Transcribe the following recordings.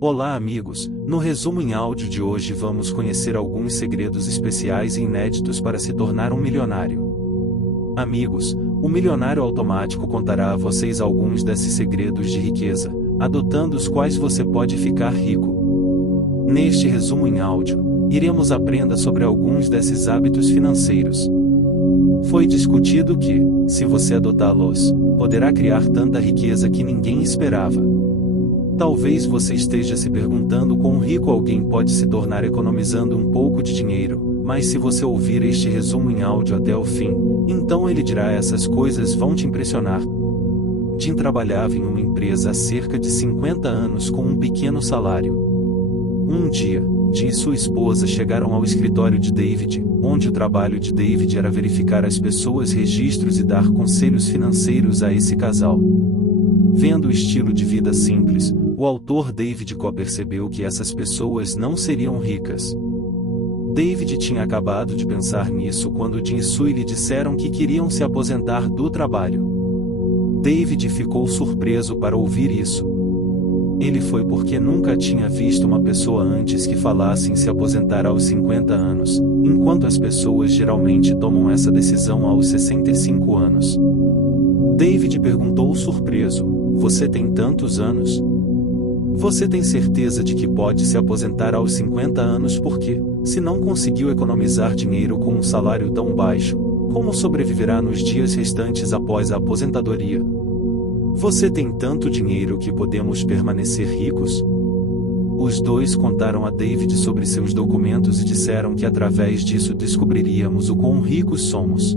Olá amigos, no resumo em áudio de hoje vamos conhecer alguns segredos especiais e inéditos para se tornar um milionário. Amigos, o Milionário Automático contará a vocês alguns desses segredos de riqueza, adotando os quais você pode ficar rico. Neste resumo em áudio, iremos aprender sobre alguns desses hábitos financeiros. Foi discutido que, se você adotá-los, poderá criar tanta riqueza que ninguém esperava. Talvez você esteja se perguntando quão rico alguém pode se tornar economizando um pouco de dinheiro, mas se você ouvir este resumo em áudio até o fim, então ele dirá essas coisas vão te impressionar. Jim trabalhava em uma empresa há cerca de 50 anos com um pequeno salário. Um dia, Jim e sua esposa chegaram ao escritório de David, onde o trabalho de David era verificar as pessoas, registros e dar conselhos financeiros a esse casal. Vendo o estilo de vida simples, o autor David Coe percebeu que essas pessoas não seriam ricas. David tinha acabado de pensar nisso quando Jim e Sue lhe disseram que queriam se aposentar do trabalho. David ficou surpreso para ouvir isso. Ele foi porque nunca tinha visto uma pessoa antes que falasse em se aposentar aos 50 anos, enquanto as pessoas geralmente tomam essa decisão aos 65 anos. David perguntou surpreso: "Você tem tantos anos? Você tem certeza de que pode se aposentar aos 50 anos porque, se não conseguiu economizar dinheiro com um salário tão baixo, como sobreviverá nos dias restantes após a aposentadoria? Você tem tanto dinheiro que podemos permanecer ricos?" Os dois contaram a David sobre seus documentos e disseram que através disso descobriríamos o quão ricos somos.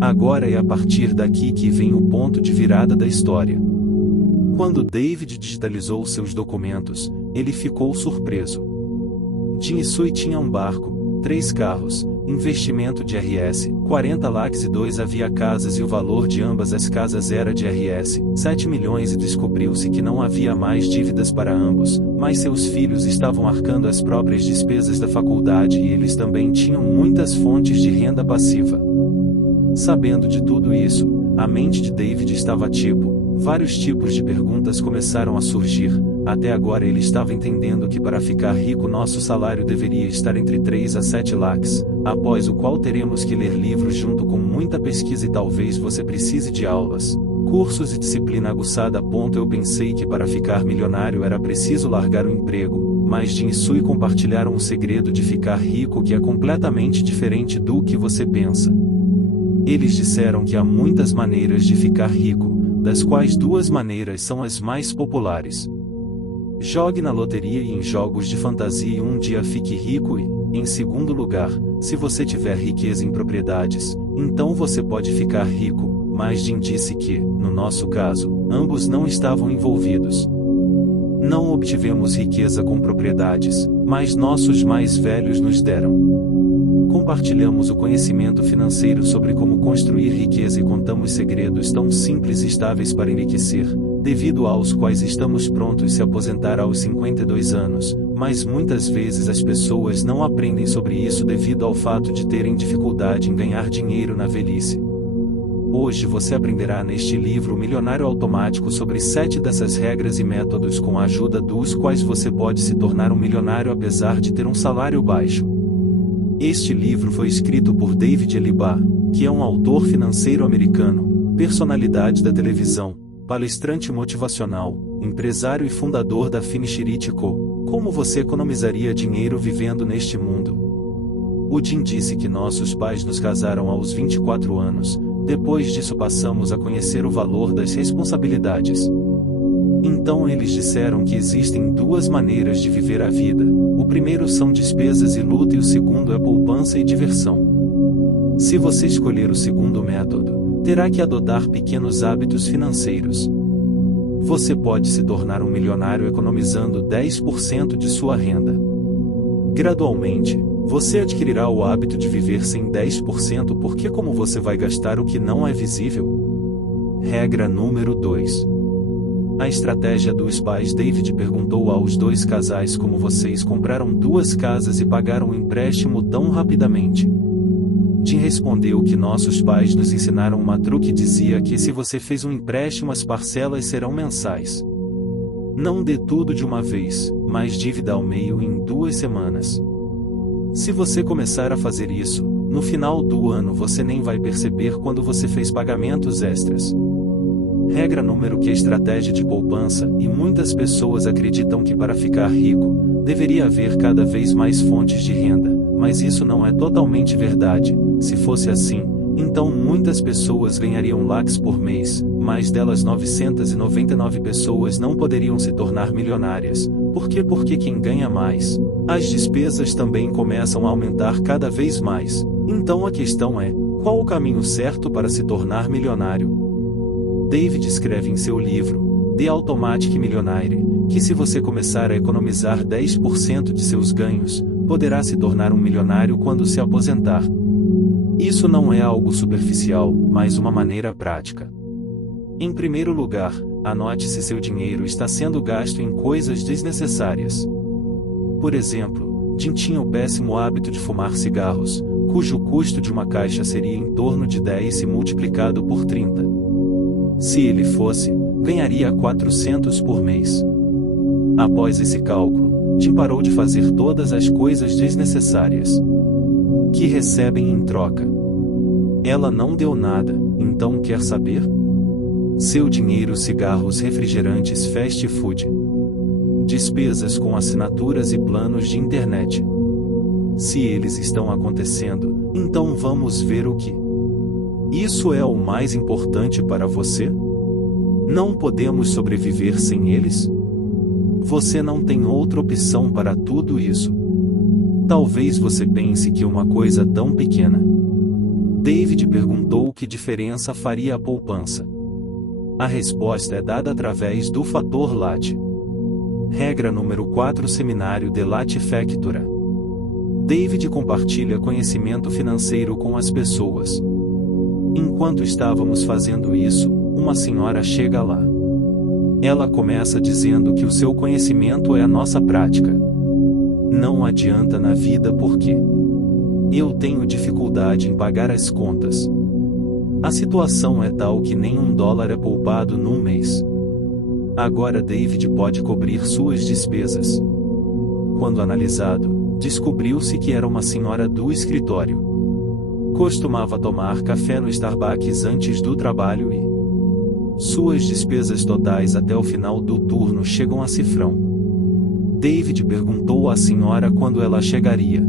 Agora é a partir daqui que vem o ponto de virada da história. Quando David digitalizou seus documentos, ele ficou surpreso. Jim e Sue tinham um barco, 3 carros, investimento de RS, 40 lakhs e 2 havia casas e o valor de ambas as casas era de RS, 7 milhões e descobriu-se que não havia mais dívidas para ambos, mas seus filhos estavam arcando as próprias despesas da faculdade e eles também tinham muitas fontes de renda passiva. Sabendo de tudo isso, a mente de David estava vários tipos de perguntas começaram a surgir. Até agora ele estava entendendo que para ficar rico nosso salário deveria estar entre 3 a 7 lakhs, após o qual teremos que ler livros junto com muita pesquisa e talvez você precise de aulas, cursos e disciplina aguçada. Eu pensei que para ficar milionário era preciso largar o emprego, mas Jim e Sue compartilharam um segredo de ficar rico que é completamente diferente do que você pensa. Eles disseram que há muitas maneiras de ficar rico, das quais 2 maneiras são as mais populares. Jogue na loteria e em jogos de fantasia e um dia fique rico e, em segundo lugar, se você tiver riqueza em propriedades, então você pode ficar rico, mas Jim disse que, no nosso caso, ambos não estavam envolvidos. Não obtivemos riqueza com propriedades, mas nossos mais velhos nos deram. Compartilhamos o conhecimento financeiro sobre como construir riqueza e contamos segredos tão simples e estáveis para enriquecer, devido aos quais estamos prontos a se aposentar aos 52 anos, mas muitas vezes as pessoas não aprendem sobre isso devido ao fato de terem dificuldade em ganhar dinheiro na velhice. Hoje você aprenderá neste livro O Milionário Automático sobre 7 dessas regras e métodos com a ajuda dos quais você pode se tornar um milionário apesar de ter um salário baixo. Este livro foi escrito por David Eliba, que é um autor financeiro americano, personalidade da televisão, palestrante motivacional, empresário e fundador da Finish Co. Como você economizaria dinheiro vivendo neste mundo? O Jim disse que nossos pais nos casaram aos 24 anos, depois disso passamos a conhecer o valor das responsabilidades. Então eles disseram que existem 2 maneiras de viver a vida. O primeiro são despesas e luta e o segundo é poupança e diversão. Se você escolher o segundo método, terá que adotar pequenos hábitos financeiros. Você pode se tornar um milionário economizando 10% de sua renda. Gradualmente, você adquirirá o hábito de viver sem 10% porque como você vai gastar o que não é visível? Regra número 2. A estratégia dos pais. David perguntou aos 2 casais como vocês compraram 2 casas e pagaram um empréstimo tão rapidamente. Jim respondeu que nossos pais nos ensinaram uma truque que dizia que se você fez um empréstimo as parcelas serão mensais. Não dê tudo de uma vez, mas dívida ao meio em 2 semanas. Se você começar a fazer isso, no final do ano você nem vai perceber quando você fez pagamentos extras. Regra número que é estratégia de poupança, e muitas pessoas acreditam que para ficar rico, deveria haver cada vez mais fontes de renda, mas isso não é totalmente verdade. Se fosse assim, então muitas pessoas ganhariam lakhs por mês, mas delas 999 pessoas não poderiam se tornar milionárias. Por quê? Porque quem ganha mais, as despesas também começam a aumentar cada vez mais. Então a questão é, qual o caminho certo para se tornar milionário? David escreve em seu livro, The Automatic Millionaire, que se você começar a economizar 10% de seus ganhos, poderá se tornar um milionário quando se aposentar. Isso não é algo superficial, mas uma maneira prática. Em primeiro lugar, anote se seu dinheiro está sendo gasto em coisas desnecessárias. Por exemplo, Jim tinha o péssimo hábito de fumar cigarros, cujo custo de uma caixa seria em torno de 10 se multiplicado por 30. Se ele fosse, ganharia 400 por mês. Após esse cálculo, Jim parou de fazer todas as coisas desnecessárias que recebem em troca. Ela não deu nada, então quer saber? Seu dinheiro, cigarros, refrigerantes, fast food, despesas com assinaturas e planos de internet. Se eles estão acontecendo, então vamos ver o que. Isso é o mais importante para você? Não podemos sobreviver sem eles? Você não tem outra opção para tudo isso. Talvez você pense que uma coisa tão pequena. David perguntou que diferença faria a poupança. A resposta é dada através do fator LAT. Regra número 4, Seminário de LAT Factura. David compartilha conhecimento financeiro com as pessoas. Enquanto estávamos fazendo isso, uma senhora chega lá. Ela começa dizendo que o seu conhecimento é a nossa prática. Não adianta na vida porque eu tenho dificuldade em pagar as contas. A situação é tal que nem $1 é poupado num mês. Agora David pode cobrir suas despesas. Quando analisado, descobriu-se que era uma senhora do escritório. Costumava tomar café no Starbucks antes do trabalho e suas despesas totais até o final do turno chegam a cifrão. David perguntou à senhora quando ela chegaria.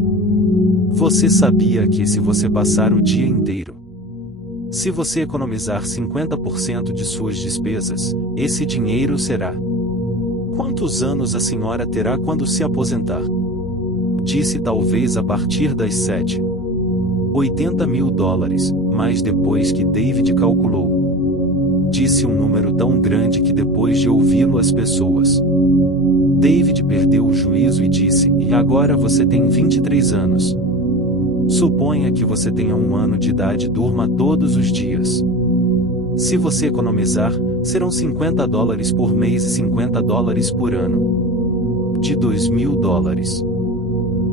Você sabia que se você passar o dia inteiro, se você economizar 50% de suas despesas, esse dinheiro será? Quantos anos a senhora terá quando se aposentar? Disse talvez a partir das 7. $80 mil, mas depois que David calculou, disse um número tão grande que depois de ouvi-lo as pessoas, David perdeu o juízo e disse, e agora você tem 23 anos. Suponha que você tenha 1 ano de idade e durma todos os dias. Se você economizar, serão $50 por mês e $50 por ano. De $2.000.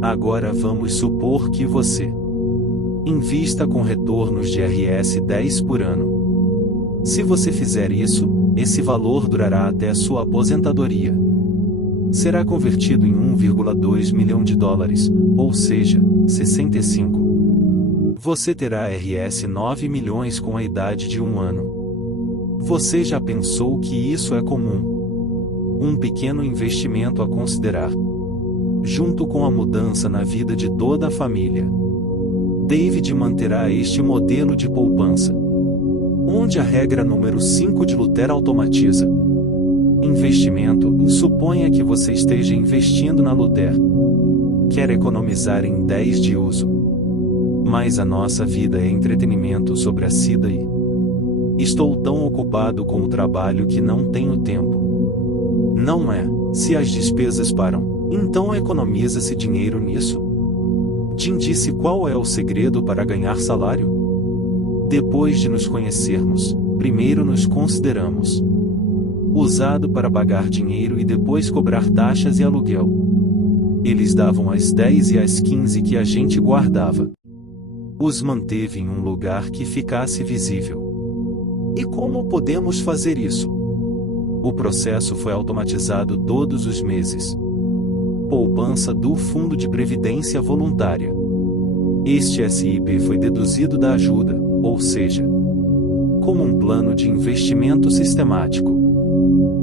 Agora vamos supor que você invista com retornos de RS 10 por ano. Se você fizer isso, esse valor durará até a sua aposentadoria. Será convertido em $1,2 milhão, ou seja, 65. Você terá RS 9 milhões com a idade de 1 ano. Você já pensou que isso é comum? Um pequeno investimento a considerar, junto com a mudança na vida de toda a família. David manterá este modelo de poupança, onde a regra número 5 de Luther automatiza. Investimento. Suponha que você esteja investindo na Luther. Quer economizar em 10 de uso. Mas a nossa vida é entretenimento sobre a SIDA e estou tão ocupado com o trabalho que não tenho tempo. Não é? Se as despesas param, então economiza-se dinheiro nisso. Jim disse qual é o segredo para ganhar salário? Depois de nos conhecermos, primeiro nos consideramos. Usado para pagar dinheiro e depois cobrar taxas e aluguel. Eles davam as 10 e as 15 que a gente guardava. Os manteve em um lugar que ficasse visível. E como podemos fazer isso? O processo foi automatizado todos os meses. Poupança do Fundo de Previdência Voluntária. Este SIP foi deduzido da ajuda, ou seja, como um plano de investimento sistemático,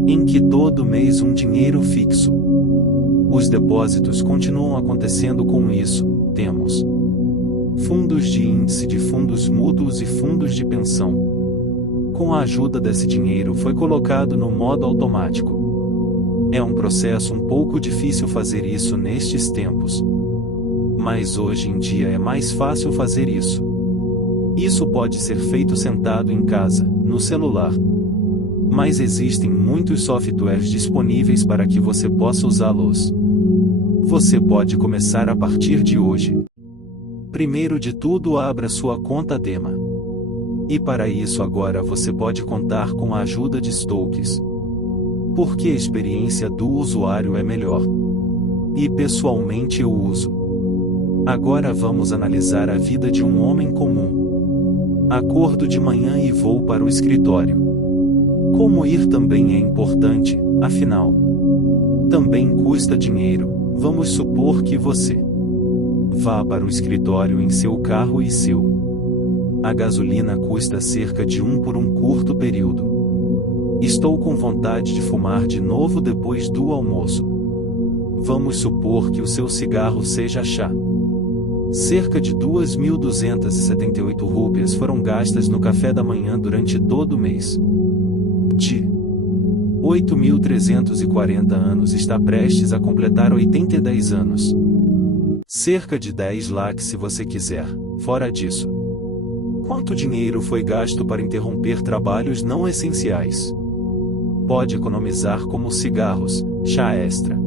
em que todo mês um dinheiro fixo. Os depósitos continuam acontecendo com isso. Temos fundos de índice de fundos mútuos e fundos de pensão. Com a ajuda desse dinheiro foi colocado no modo automático. É um processo um pouco difícil fazer isso nestes tempos. Mas hoje em dia é mais fácil fazer isso. Isso pode ser feito sentado em casa, no celular. Mas existem muitos softwares disponíveis para que você possa usá-los. Você pode começar a partir de hoje. Primeiro de tudo, abra sua conta Dema. E para isso agora você pode contar com a ajuda de Stokes. Porque a experiência do usuário é melhor. E pessoalmente eu uso. Agora vamos analisar a vida de um homem comum. Acordo de manhã e vou para o escritório. Como ir também é importante, afinal. Também custa dinheiro. Vamos supor que você vá para o escritório em seu carro e a gasolina custa cerca de por um curto período. Estou com vontade de fumar de novo depois do almoço. Vamos supor que o seu cigarro seja chá. Cerca de 2.278 rúpias foram gastas no café da manhã durante todo o mês. De 8.340 anos está prestes a completar 10 anos. Cerca de 10 lakhs se você quiser, fora disso. Quanto dinheiro foi gasto para interromper trabalhos não essenciais? Pode economizar como cigarros, chá extra,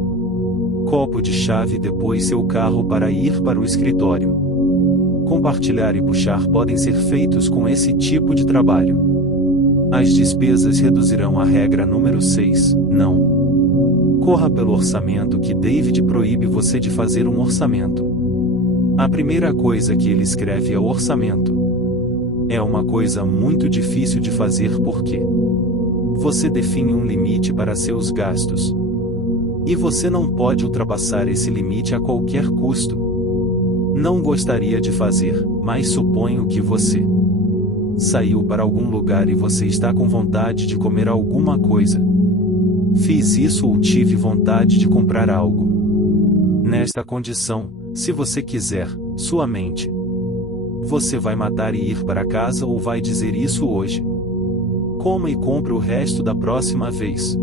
copo de chave e depois seu carro para ir para o escritório. Compartilhar e puxar podem ser feitos com esse tipo de trabalho. As despesas reduzirão a regra número 6, não. Corra pelo orçamento que David proíbe você de fazer um orçamento. A primeira coisa que ele escreve é o orçamento. É uma coisa muito difícil de fazer porque você define um limite para seus gastos. E você não pode ultrapassar esse limite a qualquer custo. Não gostaria de fazer, mas suponho que você saiu para algum lugar e você está com vontade de comer alguma coisa. Fiz isso ou tive vontade de comprar algo. Nesta condição, se você quiser, sua mente. Você vai matar e ir para casa ou vai dizer isso hoje? Coma e compre o resto da próxima vez.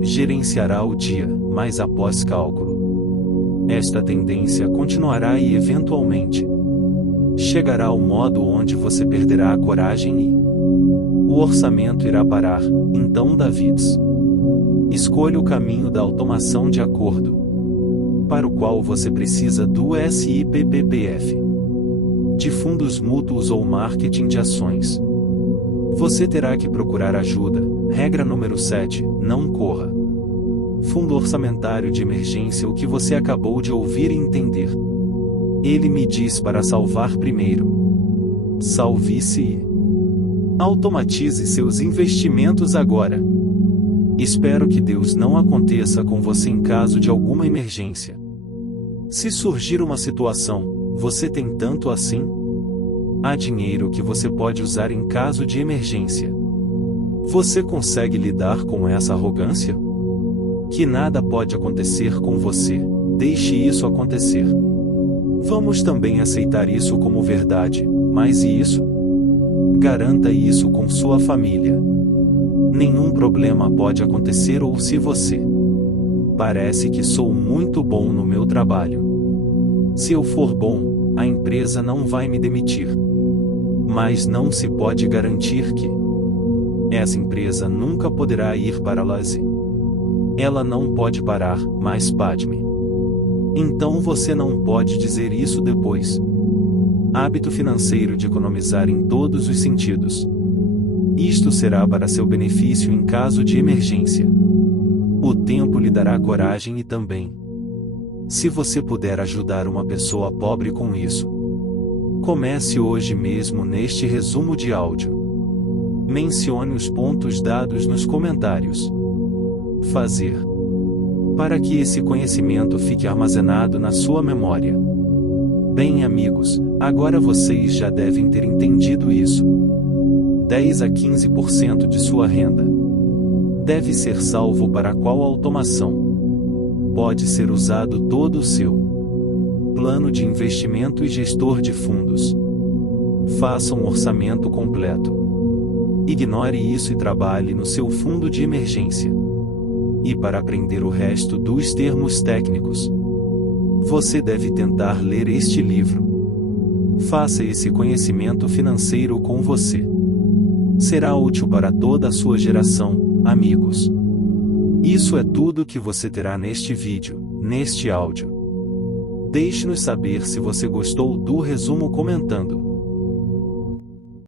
Gerenciará o dia, mas após cálculo. Esta tendência continuará e eventualmente chegará ao modo onde você perderá a coragem e o orçamento irá parar. Então, Davids, escolha o caminho da automação de acordo, para o qual você precisa do SIPPF, de fundos mútuos ou marketing de ações. Você terá que procurar ajuda. Regra número 7, não corra. Fundo orçamentário de emergência. O que você acabou de ouvir e entender. Ele me diz para salvar primeiro. Salve-se e automatize seus investimentos agora. Espero que Deus não aconteça com você em caso de alguma emergência. Se surgir uma situação, você tem tanto assim? Há dinheiro que você pode usar em caso de emergência. Você consegue lidar com essa arrogância? Que nada pode acontecer com você, deixe isso acontecer. Vamos também aceitar isso como verdade, mas e isso? Garanta isso com sua família. Nenhum problema pode acontecer ou se você parece que sou muito bom no meu trabalho. Se eu for bom, a empresa não vai me demitir. Mas não se pode garantir que essa empresa nunca poderá ir para laze. Ela não pode parar, mas Padme. Então você não pode dizer isso depois. Hábito financeiro de economizar em todos os sentidos. Isto será para seu benefício em caso de emergência. O tempo lhe dará coragem e também, se você puder ajudar uma pessoa pobre com isso, comece hoje mesmo neste resumo de áudio. Mencione os pontos dados nos comentários. fazer para que esse conhecimento fique armazenado na sua memória. Bem, amigos, agora vocês já devem ter entendido isso. 10 a 15% de sua renda deve ser salvo para qual automação? Pode ser usado todo o seu plano de investimento e gestor de fundos. Faça um orçamento completo. Ignore isso e trabalhe no seu fundo de emergência. E para aprender o resto dos termos técnicos, você deve tentar ler este livro. Faça esse conhecimento financeiro com você. Será útil para toda a sua geração, amigos. Isso é tudo que você terá neste vídeo, neste áudio. Deixe-nos saber se você gostou do resumo comentando.